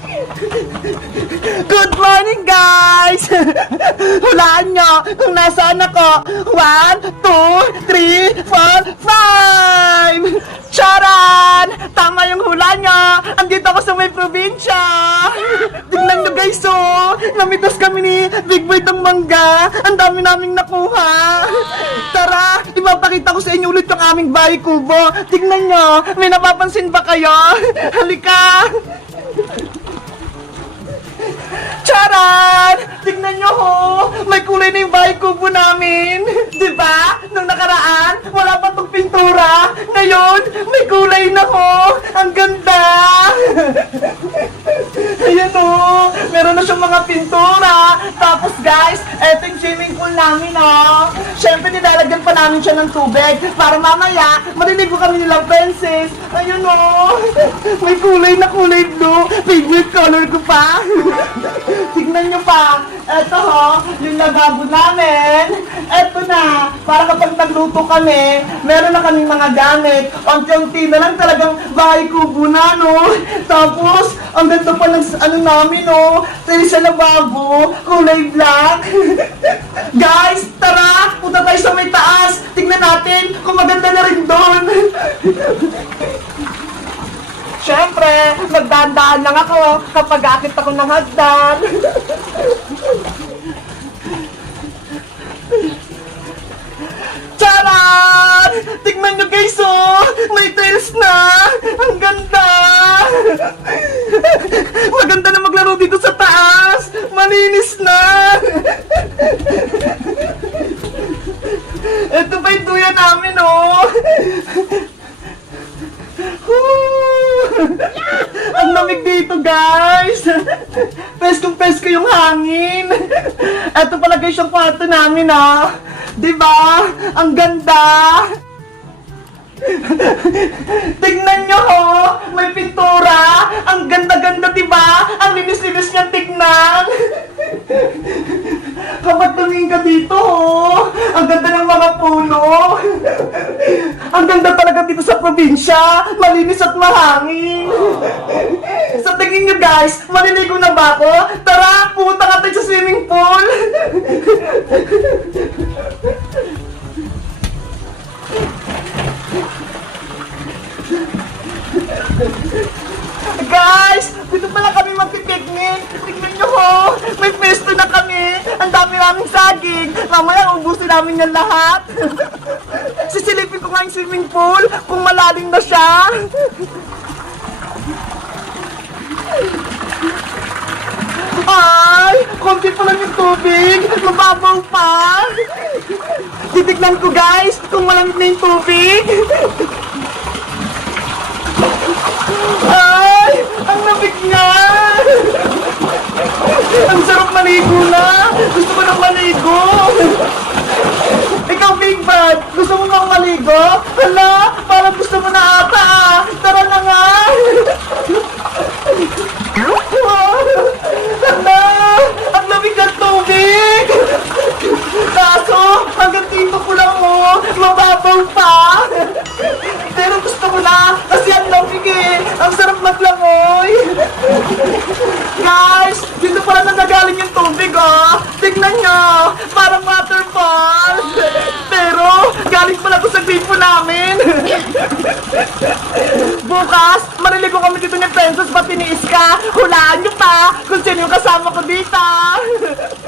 Good morning, guys! Hulaan nyo kung nasaan ako. One, two, three, four, five! Charan! Tama yung hula nyo! Andito ako sa may probinsya! Tingnan nyo guys, oh! Namitas kami ni Big Boy ng mangga! Ang dami naming nakuha! Tara! Ipapakita ko sa inyo ulit yung aming bahay kubo! Tingnan nyo! May napapansin ba kayo? Halika! Kulay na yung bahay kubo namin! Di ba? Nung nakaraan, wala pa tong pintura! Ngayon, may kulay na ho! Ang ganda! Ayan o! Meron na siyang mga pintura! Tapos guys, eto yung swimming pool namin o! Siyempre, nilalagyan pa namin siya ng tubig para mamaya, maliligo kami nilang princess! Ayun o! May kulay na kulay blue! Favorite color ko pa! Tignan nyo pa! Eto ho, yung lababo namin! Eto na! Para kapag nagluto kami, meron na kaming mga gamit. Unti-unti na lang talagang bahay kubo na, no? Tapos, ang ganda pa ng ano namin, no? Tayo sa lababo, kulay black. Guys, tara! Punta tayo sa may taas! Tignan natin kung maganda na rin doon. Siyempre, nagdaan-daan lang ako kapag akit ako ng hagdan. Charan! Tignan nyo guys, oh! May tiles na! Ang ganda! Maganda na maglaro dito sa taas! Malinis na! Ito pa yung tuya namin, oh! Ang lamig dito, guys! Peskong pesko yung hangin! Ito pala guys yung kwarto namin, ah! Di ba? Ang ganda! Tignan nyo ho! May pintura! Ang ganda-ganda, di ba? Ang linis-linis niyang tignan! Kapag tumingin ka dito, ho! Ang ganda ng mga puno! Ang ganda talaga dito sa probinsya! Malinis at mahangin! Sa tingin nyo guys, maliligo na ba ako? Tara, pumunta ka tayo sa swimming pool! Guys! Dito pala kami magpipiknik! Tignan nyo ho! May pesto na kami! Ang dami naming saging! Mamaya ubusin namin yan lahat! Sisilipin ko nga yung swimming pool kung malalim na siya! Ay! Konti pa lang yung tubig! Mababaw pa! Titignan ko guys kung malamig na yung tubig! Ay! Ang lamig niya! Ang sarap maligo na! Gusto ko nang maligo! Ikaw, Big Bad! Gusto mo nang maligo? Hala! Parang gusto mo na ata ah! Tara na nga! Hala! Ang lamig ng tubig! Kaso, hanggang dito ko lang mo! Mababaw pa! Pero gusto ko na kasi ang lamig eh! Ang sarap maglangoy! Guys! Dito pala nanggagaling yung tubig oh! Tignan nyo! Parang waterfall! Pero, galing pala to sa gripo namin! Bukas, maliligo kami dito ni Princess pati ni Iska! Hulaan nyo pa kung sino yung kasama ko dito!